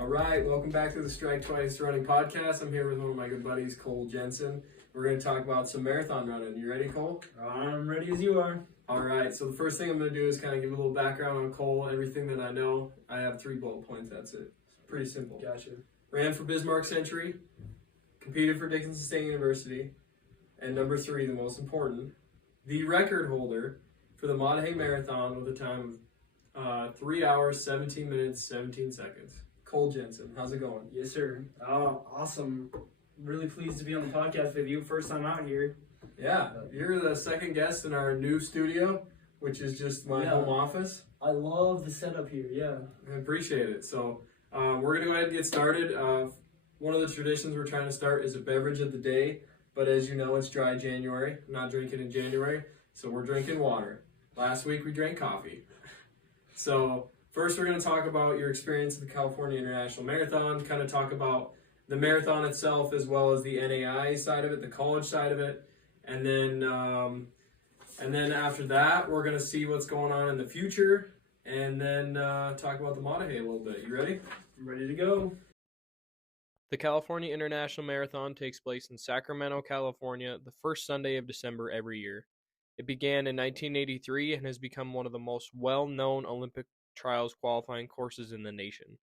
All right, welcome back to the Strike Twice Running Podcast. I'm here with one of my good buddies, Cole Jensen. We're going to talk about some marathon running. You ready, Cole? I'm ready as you are. All right, so the first thing I'm going to do is kind of give a little background on Cole, everything that I know. I have 3 bullet points, that's it. It's pretty simple. Gotcha. Ran for Bismarck Century, competed for Dickinson State University, and number 3, the most important, the record holder for the NAIA Marathon with a time of 3 hours, 17 minutes, 17 seconds. Cole Jensen, how's it going? Yes, sir. Awesome. Really pleased to be on the podcast with you. First time out here. Yeah, you're the second guest in our new studio, which is just my home office. I love the setup here, yeah. I appreciate it. So we're going to go ahead and get started. One of the traditions we're trying to start is a beverage of the day, but as you know, it's dry January. I'm not drinking in January, so we're drinking water. Last week we drank coffee. So first we're going to talk about your experience at the California International Marathon, kind of talk about the marathon itself as well as the NAIA side of it, the college side of it, and then after that we're going to see what's going on in the future, and then talk about the Mater a little bit. You ready? I'm ready to go. The California International Marathon takes place in Sacramento, California, the first Sunday of December every year. It began in 1983 and has become one of the most well-known Olympic trials qualifying courses in the nation.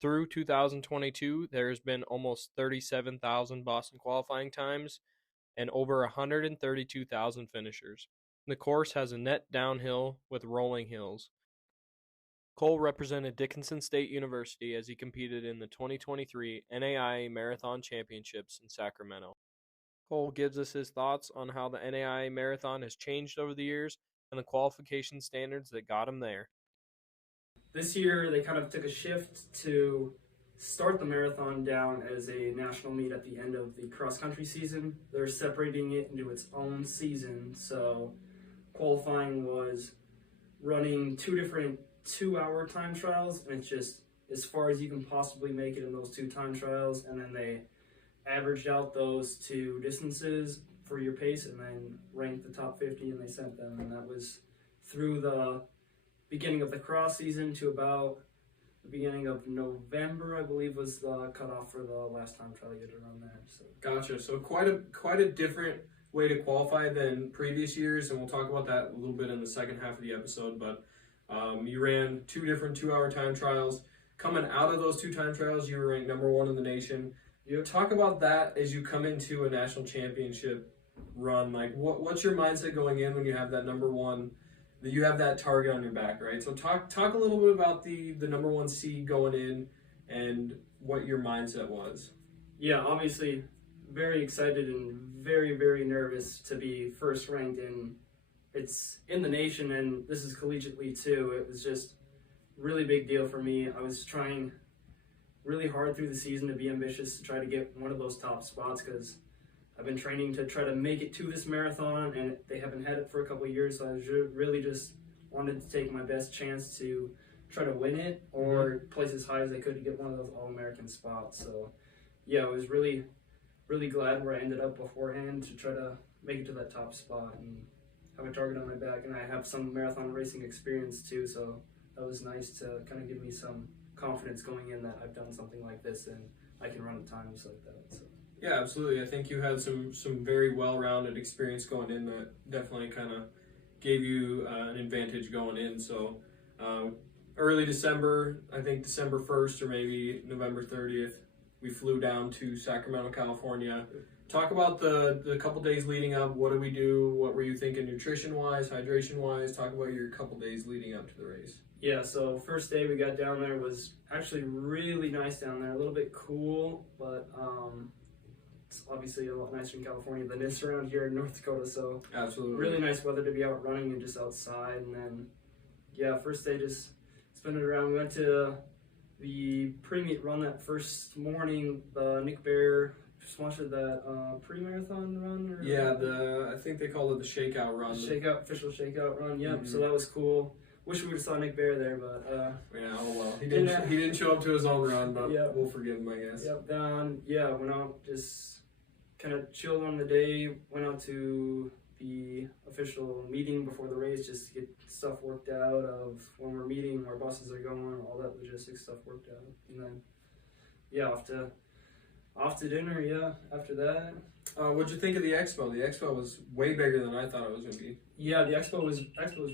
Through 2022, there has been almost 37,000 Boston qualifying times and over 132,000 finishers. The course has a net downhill with rolling hills. Cole represented Dickinson State University as he competed in the 2023 NAIA Marathon Championships in Sacramento. Cole gives us his thoughts on how the NAIA Marathon has changed over the years and the qualification standards that got him there. This year, they kind of took a shift to start the marathon down as a national meet at the end of the cross-country season. They're separating it into its own season, so qualifying was running 2 different 2-hour time trials, and it's just as far as you can possibly make it in those 2 time trials, and then they averaged out those 2 distances for your pace and then ranked the top 50, and they sent them, and that was through the beginning of the cross season to about the beginning of November, I believe, was the cutoff for the last time trial you had to run there. So Gotcha. So quite a different way to qualify than previous years, and we'll talk about that a little bit in the second half of the episode. But you ran 2 different 2-hour time trials. Coming out of those 2 time trials, you were ranked number 1 in the nation. You talk about that as you come into a national championship run. Like, what's your mindset going in when you have that number 1? You have that target on your back, right? So talk a little bit about the number 1 seed going in and what your mindset was. yeah, obviously very excited and very, very nervous to be first ranked it's in the nation, and this is collegiately too. It was just really big deal for me. I was trying really hard through the season to be ambitious to try to get one of those top spots because I've been training to try to make it to this marathon, and they haven't had it for a couple of years, so I was really just wanted to take my best chance to try to win it or place as high as I could to get one of those All-American spots. So, yeah, I was really, really glad where I ended up beforehand to try to make it to that top spot and have a target on my back, and I have some marathon racing experience too, so that was nice to kind of give me some confidence going in that I've done something like this and I can run at times like that. So. Yeah, absolutely. I think you had some very well-rounded experience going in that definitely kind of gave you an advantage going in. So early December, I think December 1st or maybe November 30th, we flew down to Sacramento, California. Talk about the couple days leading up. What did we do? What were you thinking nutrition-wise, hydration-wise? Talk about your couple days leading up to the race. Yeah, so first day we got down there was actually really nice down there. A little bit cool, but it's obviously a lot nicer in California than it is around here in North Dakota. So absolutely, really nice weather to be out running and just outside. And then, yeah, first day just spin it around. We went to the pre-meet run that first morning. Nick Bear sponsored that pre-marathon run. I think they called it the shakeout run. Official shakeout run. Yep. So that was cool. Wish we would have saw Nick Bear there, but yeah, oh well. He didn't show up to his own run, but we'll forgive him, I guess. Yep. Then went out, just kind of chilled on the day. Went out to the official meeting before the race, just to get stuff worked out of when we're meeting, where buses are going, all that logistics stuff worked out, and then yeah, off to dinner. Yeah, after that. What'd you think of the expo? The expo was way bigger than I thought it was going to be. Yeah, the expo was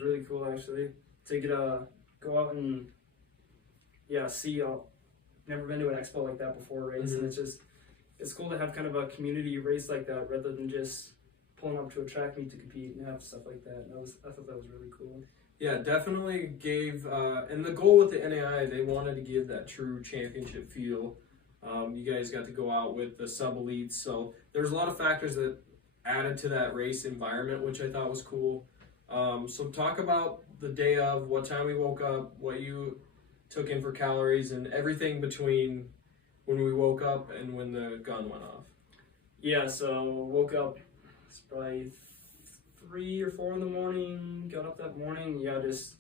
really cool actually. To get go out and see. Never been to an expo like that before, race, and it's cool to have kind of a community race like that rather than just pulling up to a track meet to compete and have stuff like that. I thought that was really cool. Yeah, definitely gave, and the goal with the NAIA, they wanted to give that true championship feel. You guys got to go out with the sub-elites, so there's a lot of factors that added to that race environment, which I thought was cool. So talk about the day of, what time we woke up, what you took in for calories, and everything between when we woke up and when the gun went off. Yeah, so woke up, it's probably 3 or 4 in the morning, got up that morning, just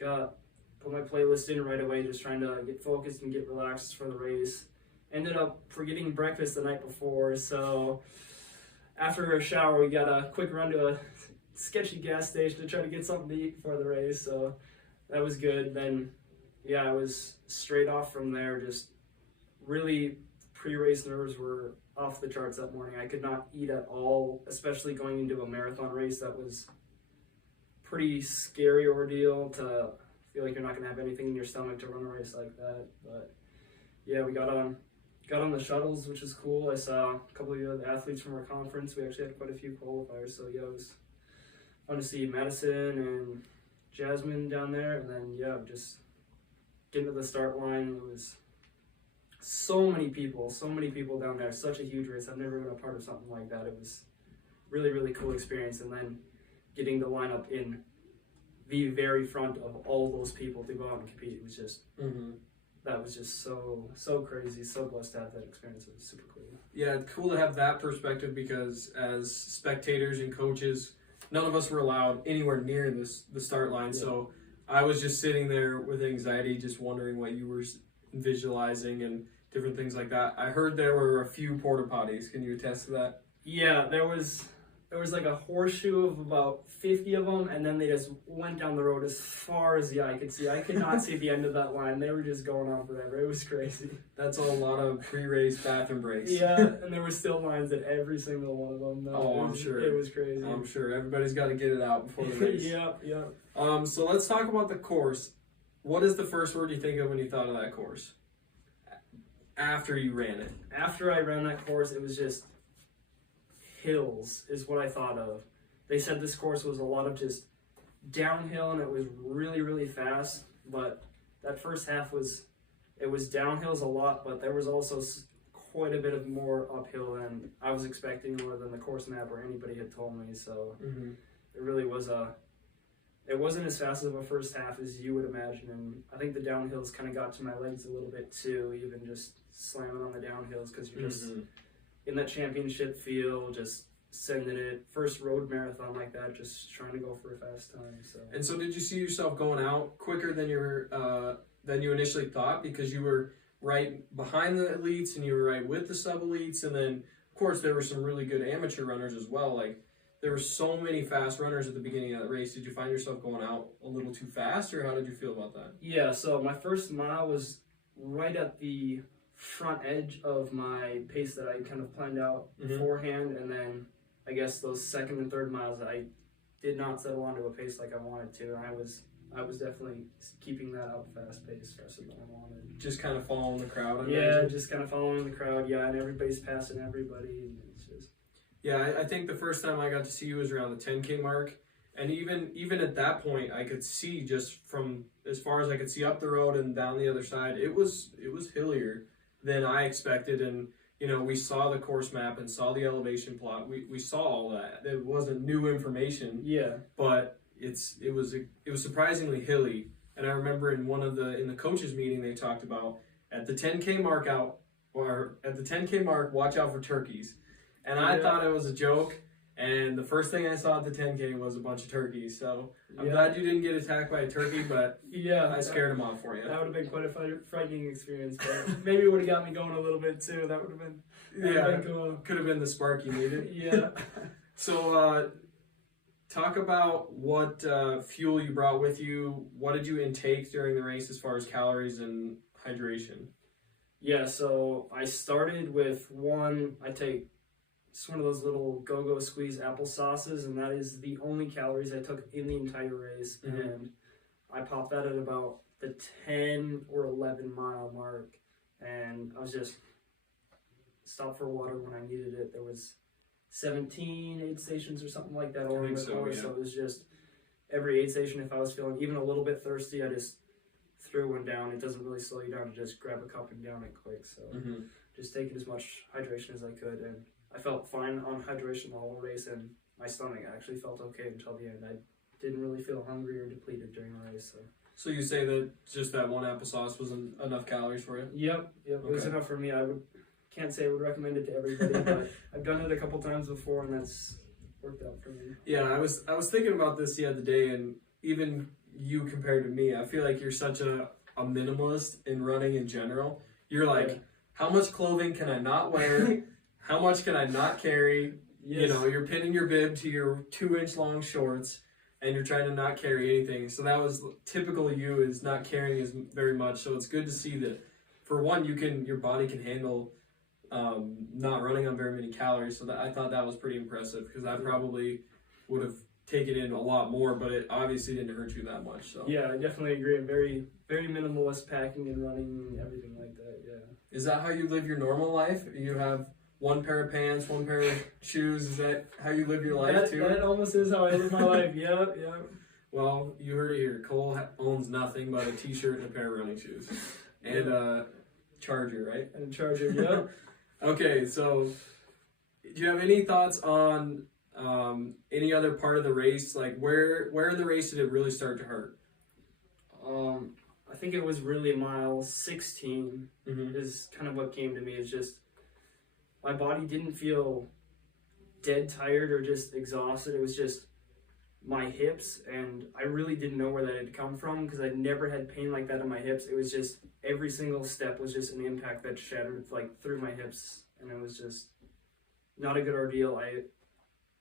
put my playlist in right away, just trying to get focused and get relaxed for the race. Ended up forgetting breakfast the night before, so after a shower, we got a quick run to a sketchy gas station to try to get something to eat before the race, so that was good. Then, I was straight off from there. Just really, pre-race nerves were off the charts that morning. I could not eat at all, especially going into a marathon race. That was pretty scary ordeal to feel like you're not going to have anything in your stomach to run a race like that. But we got on the shuttles, which is cool. I saw a couple of the other athletes from our conference. We actually had quite a few qualifiers, so it was fun to see Madison and Jasmine down there, and then just getting to the start line. It was so many people down there. Such a huge race. I've never been a part of something like that. It was really, really cool experience, and then getting to line up in the very front of all those people to go out and compete. It was just that was just so crazy. So blessed to have that experience. It was super cool. Yeah, it's cool to have that perspective, because as spectators and coaches, none of us were allowed anywhere near the start line. Yeah. So I was just sitting there with anxiety, just wondering what you were visualizing and different things like that. I heard there were a few porta potties. Can you attest to that? Yeah, there was like a horseshoe of about 50 of them, and then they just went down the road as far as the eye could see. I could not see the end of that line. They were just going on forever. It was crazy. That's a lot of pre-race bathroom breaks. Yeah, and there were still lines at every single one of them. I'm sure. It was crazy. I'm sure. Everybody's got to get it out before the race. Yeah. So let's talk about the course. What is the first word you think of when you thought of that course? After you ran it. After I ran that course, it was just hills is what I thought of. They said this course was a lot of just downhill, and it was really, really fast, but that first half was downhills a lot, but there was also quite a bit of more uphill than I was expecting, or than the course map or anybody had told me. So it really was it wasn't as fast of a first half as you would imagine, and I think the downhills kind of got to my legs a little bit too, even just slamming on the downhills, because you're just in that championship feel, just sending it. First road marathon like that, just trying to go for a fast time. So did you see yourself going out quicker than you initially thought, because you were right behind the elites and you were right with the sub-elites, and then of course there were some really good amateur runners as well. Like, there were so many fast runners at the beginning of that race. Did you find yourself going out a little too fast, or how did you feel about that? Yeah, so my first mile was right at the front edge of my pace that I kind of planned out beforehand, and then I guess those second and third miles I did not settle onto a pace like I wanted to. I was definitely keeping that up fast pace faster than I wanted. Just kind of following the crowd. Just kind of following the crowd. Yeah, and everybody's passing everybody. And it's just... Yeah, I think the first time I got to see you was around the 10K mark, and even at that point, I could see, just from as far as I could see up the road and down the other side, it was hillier than I expected. And we saw the course map and saw the elevation plot. We saw all that. It wasn't new information. Yeah. But it was surprisingly hilly. And I remember in the coaches meeting, they talked about at the 10K mark, watch out for turkeys. And I thought it was a joke. And the first thing I saw at the 10K was a bunch of turkeys. So I'm glad you didn't get attacked by a turkey, but I scared them off for you. That would have been quite a frightening experience. But maybe it would have got me going a little bit too. That would have been cool. Could have been the spark you needed. Yeah. So talk about what fuel you brought with you. What did you intake during the race as far as calories and hydration? Yeah, so I started with it's one of those little go-go squeeze apple sauces, and that is the only calories I took in the entire race. Mm-hmm. And I popped that at about the 10 or 11 mile mark, and I was just stopped for water when I needed it. There was 17 aid stations or something like that along the course, so it was just every aid station, if I was feeling even a little bit thirsty, I just threw one down. It doesn't really slow you down to just grab a cup and down it quick, so just taking as much hydration as I could, and I felt fine on hydration the whole race, and my stomach actually felt okay until the end. I didn't really feel hungry or depleted during the race. So you say that just that one applesauce wasn't enough calories for you? Yep, it was enough for me. Can't say I would recommend it to everybody, but I've done it a couple times before, and that's worked out for me. Yeah, I was thinking about this the other day, and even you compared to me, I feel like you're such a minimalist in running in general. You're like, how much clothing can I not wear? How much can I not carry? Yes. You know, you're pinning your bib to your 2-inch long shorts, and you're trying to not carry anything. So that was typical you, is not carrying as very much. So it's good to see that, for one, your body can handle not running on very many calories. So I thought that was pretty impressive, because I probably would have taken in a lot more, but it obviously didn't hurt you that much. So yeah, I definitely agree. Very, very minimalist packing and running and everything like that. Yeah. Is that how you live your normal life? You have one pair of pants, one pair of shoes. Is that how you live your life too? That almost is how I live my life. Yeah. Well, you heard it here. Cole owns nothing but a t-shirt and a pair of running shoes. And a charger, right? And a charger, yeah. Okay, so do you have any thoughts on any other part of the race? Like, where in the race did it really start to hurt? I think it was really mile 16 is kind of what came to me. Is just my body didn't feel dead tired or just exhausted. It was just my hips, and I really didn't know where that had come from, because I never had pain like that in my hips. It was just every single step was just an impact that shattered like through my hips, and it was just not a good ordeal. I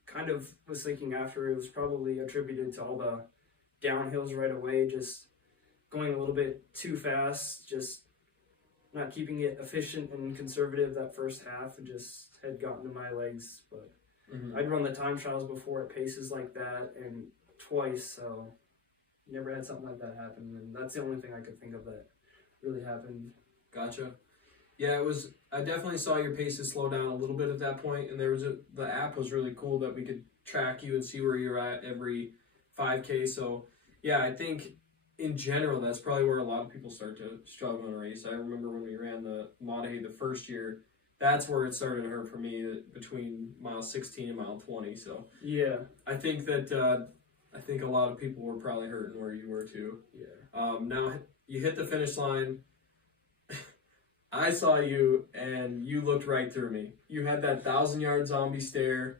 kind of was thinking after it was probably attributed to all the downhills right away, just going a little bit too fast, just not keeping it efficient and conservative that first half, and just had gotten to my legs. But I'd run the time trials before at paces like that, and twice, so never had something like that happen, and that's the only thing I could think of that really happened. Gotcha. Yeah, I definitely saw your paces slow down a little bit at that point, and the app was really cool that we could track you and see where you're at every 5K. So yeah, I think in general that's probably where a lot of people start to struggle in a race. I remember when we ran the Monday the first year, that's where it started to hurt for me, between mile 16 and mile 20. So yeah, I think that a lot of people were probably hurting where you were too. Yeah. Now you hit the finish line. I saw you, and you looked right through me. You had that 1,000-yard zombie stare.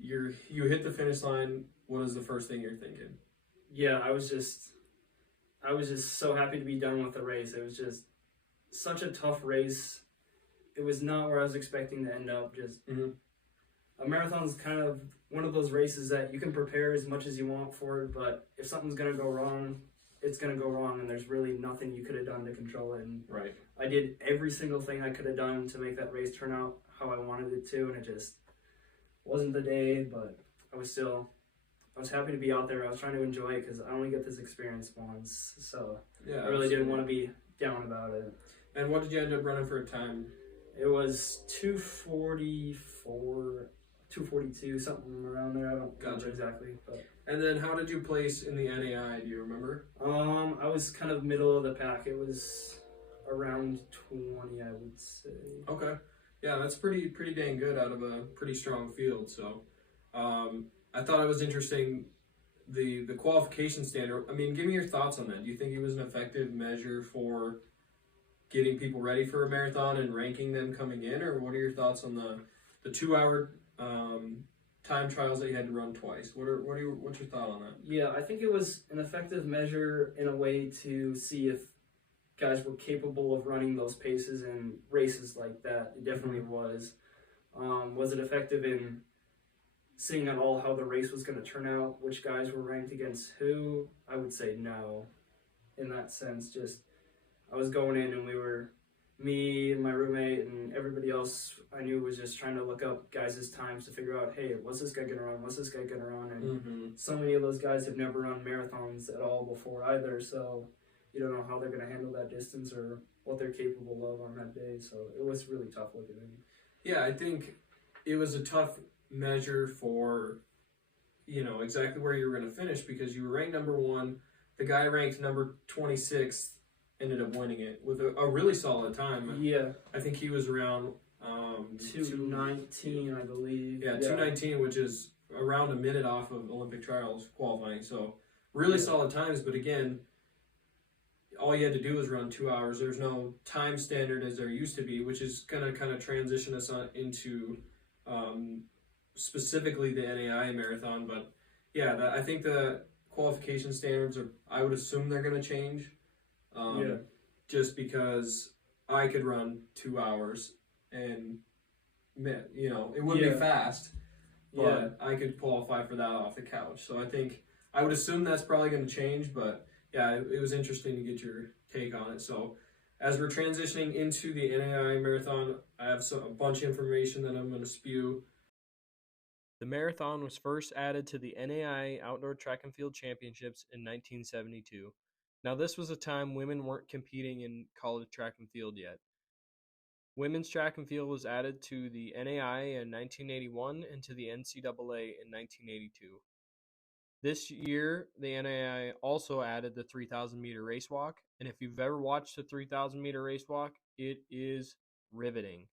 You hit the finish line. What is the first thing you're thinking? Yeah, I was just so happy to be done with the race. It was just such a tough race. It was not where I was expecting to end up. Just a marathon's kind of one of those races that you can prepare as much as you want for it, but if something's gonna go wrong, it's gonna go wrong, and there's really nothing you could have done to control it. And right. I did every single thing I could have done to make that race turn out how I wanted it to, and it just wasn't the day. But I was happy to be out there. I was trying to enjoy it, because I only get this experience once, so yeah, I really didn't want to be down about it. And what did you end up running for a time? It was 2:44, 2:42, something around there. I don't remember exactly. But. And then how did you place in the NAIA? Do you remember? I was kind of middle of the pack. It was around 20, I would say. Okay. Yeah, that's pretty dang good out of a pretty strong field. So I thought it was interesting, the qualification standard. I mean, give me your thoughts on that. Do you think it was an effective measure for getting people ready for a marathon and ranking them coming in, or what are your thoughts on the 2-hour time trials that you had to run twice? What's your thought on that? Yeah, I think it was an effective measure in a way to see if guys were capable of running those paces in races like that. It definitely was. Was it effective in seeing at all how the race was going to turn out, which guys were ranked against who? I would say no. In that sense, just I was going in, and we were me and my roommate and everybody else I knew was just trying to look up guys' times to figure out, hey, what's this guy gonna run? What's this guy gonna run? And so many of those guys have never run marathons at all before either, so you don't know how they're gonna handle that distance or what they're capable of on that day. So it was really tough looking in. Yeah, I think it was a tough measure for, exactly where you were going to finish, because you were ranked number 1. The guy ranked number 26th ended up winning it with a really solid time. Yeah. I think he was around 2:19, I believe. Yeah, 2:19, which is around a minute off of Olympic trials qualifying. So really solid times, but again, all you had to do was run 2 hours. There's no time standard as there used to be, which is going to kind of transition us into specifically the NAIA Marathon. But yeah, I think the qualification standards I would assume they're going to change. Just because I could run 2 hours and, it wouldn't be fast, but I could qualify for that off the couch. So I would assume that's probably going to change, but yeah, it was interesting to get your take on it. So as we're transitioning into the NAIA Marathon, I have a bunch of information that I'm going to spew. The marathon was first added to the NAIA Outdoor Track and Field Championships in 1972. Now, this was a time women weren't competing in college track and field yet. Women's track and field was added to the NAIA in 1981 and to the NCAA in 1982. This year, the NAIA also added the 3,000-meter race walk, and if you've ever watched a 3,000-meter race walk, it is riveting.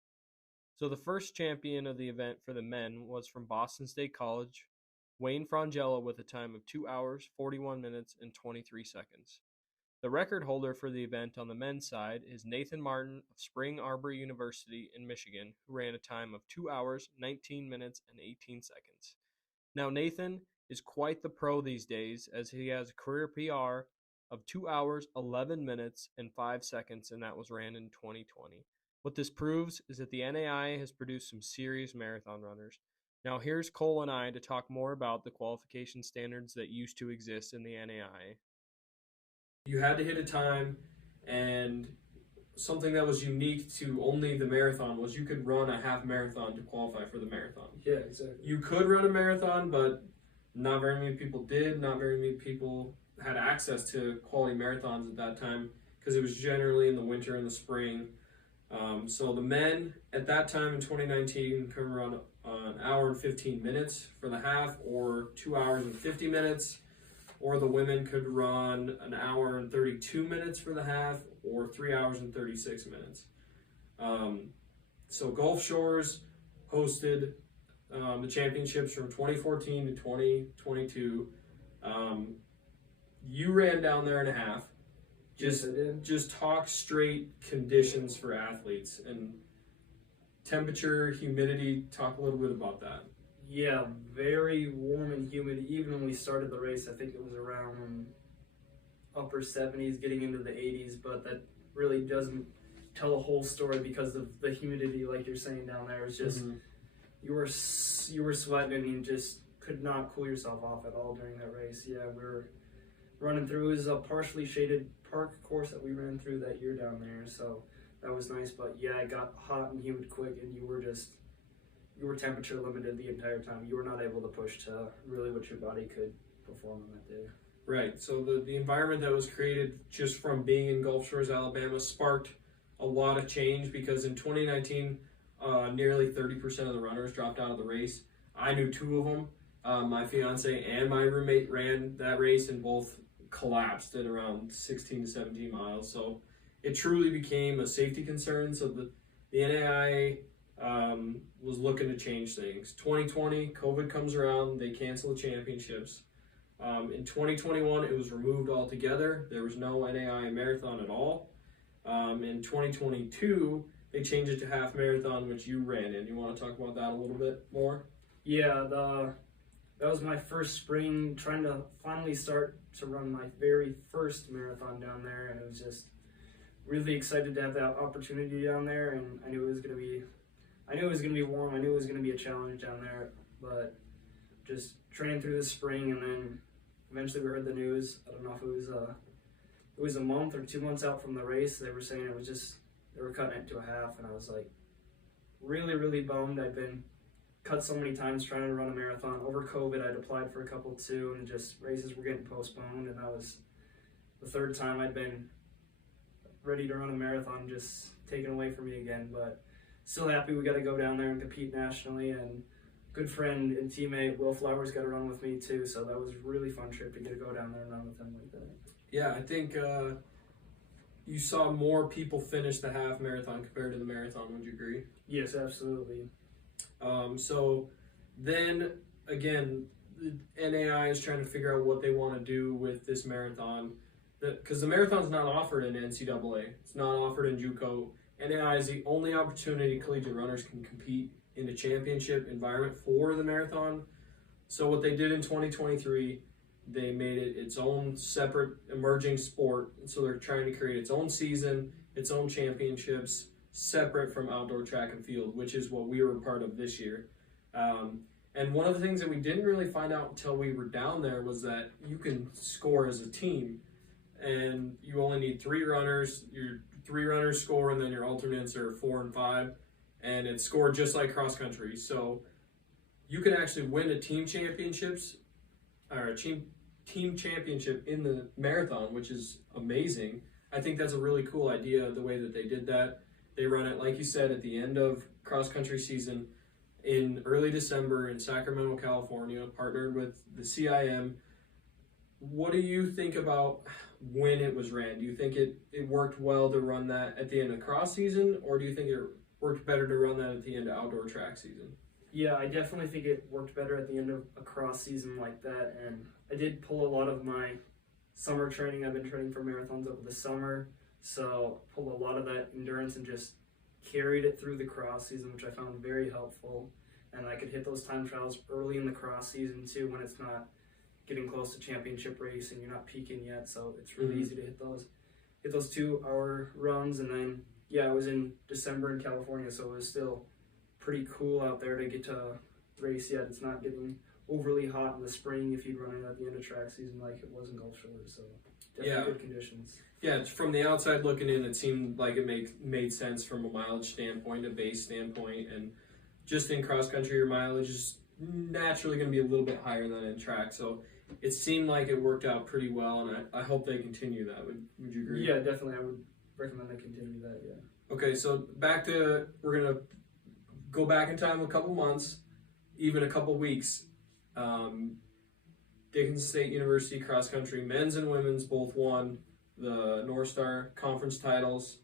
So the first champion of the event for the men was from Boston State College, Wayne Frangella, with a time of 2 hours, 41 minutes, and 23 seconds. The record holder for the event on the men's side is Nathan Martin of Spring Arbor University in Michigan, who ran a time of 2 hours, 19 minutes, and 18 seconds. Now, Nathan is quite the pro these days, as he has a career PR of 2 hours, 11 minutes, and 5 seconds, and that was ran in 2020. What this proves is that the NAIA has produced some serious marathon runners. Now, here's Cole and I to talk more about the qualification standards that used to exist in the NAIA. You had to hit a time, and something that was unique to only the marathon was you could run a half marathon to qualify for the marathon. Yeah, exactly. You could run a marathon, but not very many people did. Not very many people had access to quality marathons at that time because it was generally in the winter and the spring. So the men at that time in 2019 could run an hour and 15 minutes for the half, or 2 hours and 50 minutes. Or the women could run an hour and 32 minutes for the half, or 3 hours and 36 minutes. So Gulf Shores hosted the championships from 2014 to 2022. You ran down there in a half. Just talk straight conditions for athletes and temperature, humidity. Talk a little bit about that. Yeah, very warm and humid. Even when we started the race, I think it was around upper 70s, getting into the 80s, but that really doesn't tell a whole story because of the humidity, like you're saying down there. It's just you were sweating and you just could not cool yourself off at all during that race. Yeah, we were running through. It was a partially shaded park course that we ran through that year down there, so that was nice. But yeah, it got hot and humid quick, and you were temperature limited the entire time. You were not able to push to really what your body could perform on that day. Right. So the environment that was created just from being in Gulf Shores, Alabama, sparked a lot of change, because in 2019, nearly 30% of the runners dropped out of the race. I knew 2 of them. My fiance and my roommate ran that race, and both collapsed at around 16 to 17 miles. So it truly became a safety concern. So the NAIA was looking to change things. 2020, COVID comes around, they cancel the championships. In 2021, it was removed altogether. There was no NAIA marathon at all. In 2022, they changed it to half marathon, which you ran in. You want to talk about that a little bit more? Yeah, that was my first spring, trying to finally start to run my very first marathon down there, and it was just really excited to have that opportunity down there. And I knew it was going to be warm. I knew it was going to be a challenge down there, but just training through the spring, and then eventually we heard the news. I don't know if it was a month or 2 months out from the race. They were saying it was just they were cutting it to a half, and I was like really, really bummed. I'd been cut so many times trying to run a marathon. Over COVID, I'd applied for a couple too, and just races were getting postponed, and that was the third time I'd been ready to run a marathon just taken away from me again. But still happy we got to go down there and compete nationally, and good friend and teammate Will Flowers got to run with me too, so that was a really fun trip to get to go down there and run with him like that. Yeah, I think you saw more people finish the half marathon compared to the marathon. Would you agree? Yes, absolutely. So then again, the NAIA is trying to figure out what they want to do with this marathon, because the marathon's not offered in NCAA. It's not offered in JUCO. NAIA is the only opportunity collegiate runners can compete in a championship environment for the marathon. So what they did in 2023, they made it its own separate emerging sport. So they're trying to create its own season, its own championships, separate from outdoor track and field, which is what we were a part of this year. And one of the things that we didn't really find out until we were down there was that you can score as a team, and you only need 3 runners. Your 3 runners score, and then your alternates are 4 and 5, and it's scored just like cross country. So you can actually win a team championships or a team championship in the marathon, which is amazing. I think that's a really cool idea, the way that they did that. They run it, like you said, at the end of cross-country season in early December in Sacramento, California, partnered with the CIM. What do you think about when it was ran? Do you think it worked well to run that at the end of cross season, or do you think it worked better to run that at the end of outdoor track season? Yeah, I definitely think it worked better at the end of a cross season like that, and I did pull a lot of my summer training. I've been training for marathons over the summer, so pulled a lot of that endurance and just carried it through the cross season, which I found very helpful. And I could hit those time trials early in the cross season too, when it's not getting close to championship race and you're not peaking yet. So it's really easy to hit those 2-hour runs. And then I was in December in California, so it was still pretty cool out there to get to race yet. It's not getting overly hot in the spring if you'd run it at the end of track season like it was in Gulf Shores. So definitely good conditions. Yeah, from the outside looking in, it seemed like it made sense from a mileage standpoint, a base standpoint, and just in cross country, your mileage is naturally going to be a little bit higher than in track. So it seemed like it worked out pretty well, and I hope they continue that. Would you agree? Yeah, definitely. I would recommend they continue that. Yeah. Okay, so we're going to go back in time a couple months, even a couple weeks. Dickinson State University cross country, men's and women's, both won the North Star Conference titles.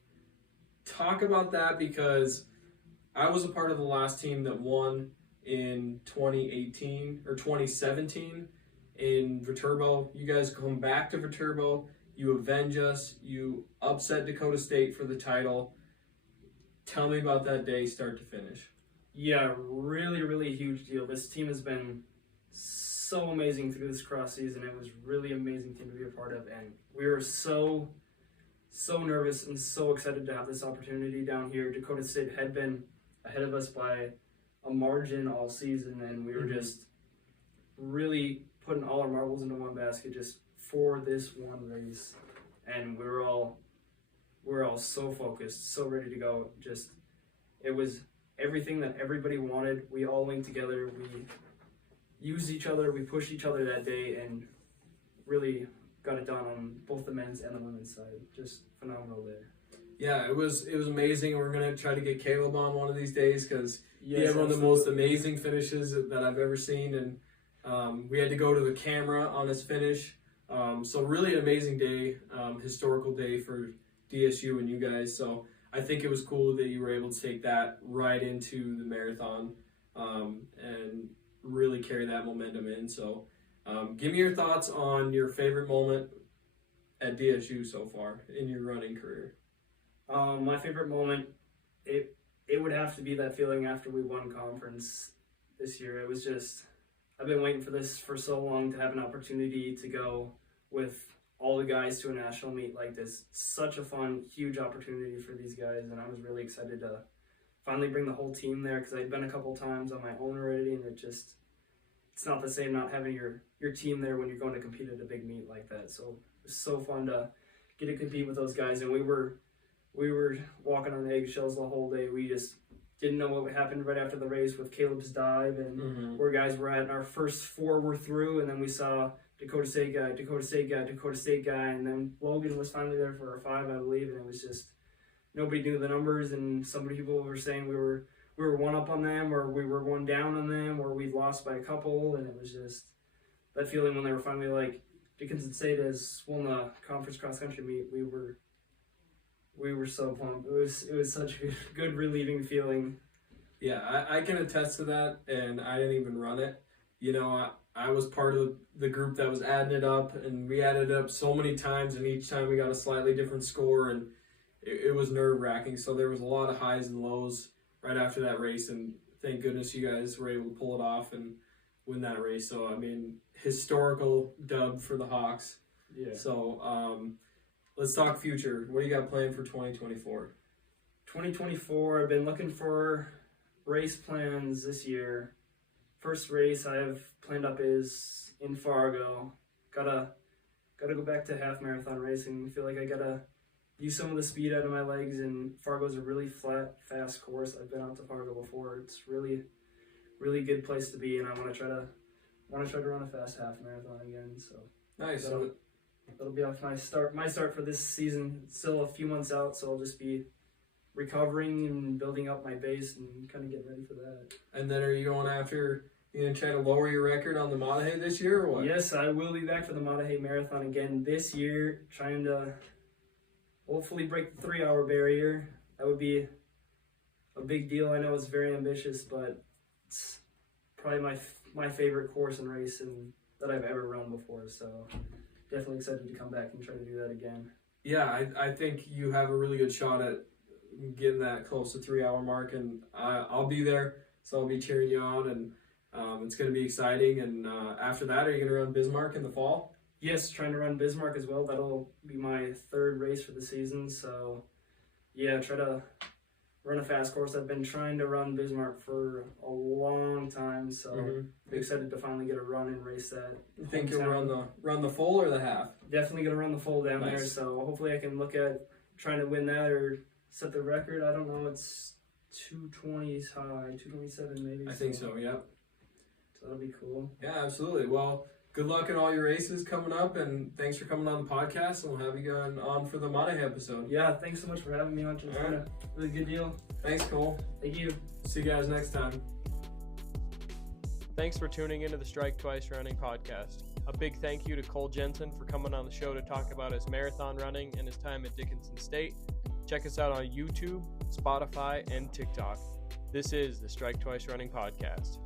Talk about that, because I was a part of the last team that won in 2018 or 2017 in Viterbo. You guys come back to Viterbo, you avenge us, you upset Dakota State for the title. Tell me about that day, start to finish. Yeah, really, really huge deal. This team has been so amazing through this cross season. It was really amazing team to be a part of, and we were so nervous and so excited to have this opportunity down here. Dakota State had been ahead of us by a margin all season, and we were just really putting all our marbles into one basket just for this one race. And we were all so focused, so ready to go. Just, it was everything that everybody wanted. We all linked together. We used each other. We pushed each other that day, and really got it done on both the men's and the women's side. Just phenomenal there. Yeah, it was amazing. We're going to try to get Caleb on one of these days, because he had one of the absolutely. most amazing finishes that I've ever seen, and we had to go to the camera on his finish. So really an amazing day, historical day for DSU and you guys. So I think it was cool that you were able to take that right into the marathon and really carry that momentum in. So give me your thoughts on your favorite moment at DSU so far in your running career. My favorite moment, it would have to be that feeling after we won conference this year. It was just, I've been waiting for this for so long, to have an opportunity to go with all the guys to a national meet like this. Such a fun, huge opportunity for these guys, and I was really excited to finally bring the whole team there, because I'd been a couple times on my own already, and it's not the same not having your team there when you're going to compete at a big meet like that. So it was so fun to get to compete with those guys, and we were we were walking on eggshells the whole day. We just didn't know what happened right after the race with Caleb's dive and where guys were at. And our first 4 were through, and then we saw Dakota State guy, and then Logan was finally there for our 5, I believe, and it was just nobody knew the numbers, and some people were saying we were one up on them, or we were one down on them, or we'd lost by a couple, and it was just that feeling when they were finally like, Dickinson State has won the conference cross country meet. We were so pumped. It was such a good relieving feeling. Yeah, I can attest to that, and I didn't even run it. You know, I was part of the group that was adding it up, and we added it up so many times, and each time we got a slightly different score, and it was nerve-wracking. So there was a lot of highs and lows right after that race, and thank goodness you guys were able to pull it off and win that race. So, I mean, historical dub for the Hawks. Yeah. So, let's talk future. What do you got planned for 2024? 2024, I've been looking for race plans this year. First race I have planned up is in Fargo. Gotta go back to half marathon racing. I feel like I gotta use some of the speed out of my legs, and Fargo's a really flat, fast course. I've been out to Fargo before. It's really, really good place to be, and I want to try to run a fast half marathon again. So Nice. that'll be off my start for this season. It's still a few months out, so I'll just be recovering and building up my base and kind of getting ready for that. And then are you going after, you going to try to lower your record on the Monahey this year or what? Yes, I will be back for the Monahey Marathon again this year, trying to hopefully break the 3-hour barrier. That would be a big deal. I know it's very ambitious, but it's probably my favorite course and race that I've ever run before. So definitely excited to come back and try to do that again. Yeah, I think you have a really good shot at getting that close to 3-hour mark, and I'll be there, so I'll be cheering you on, and it's going to be exciting. And after that, are you going to run Bismarck in the fall? Yes, trying to run Bismarck as well. That'll be my 3rd race for the season. So, yeah, try to run a fast course. I've been trying to run Bismarck for a long time, so I'm excited to finally get a run and race that. You think you'll run the full or the half? Definitely going to run the full down Nice. there, so hopefully I can look at trying to win that or set the record. I don't know, it's 220s high, 227 maybe. I think so, yeah. So that'll be cool. Yeah, absolutely. Well, good luck in all your races coming up, and thanks for coming on the podcast, and we'll have you going on for the Monahey episode. Yeah, thanks so much for having me on. It's been a really good deal. Thanks, Cole. Thank you. See you guys next time. Thanks for tuning into the Strike Twice Running podcast. A big thank you to Cole Jensen for coming on the show to talk about his marathon running and his time at Dickinson State. Check us out on YouTube, Spotify, and TikTok. This is the Strike Twice Running podcast.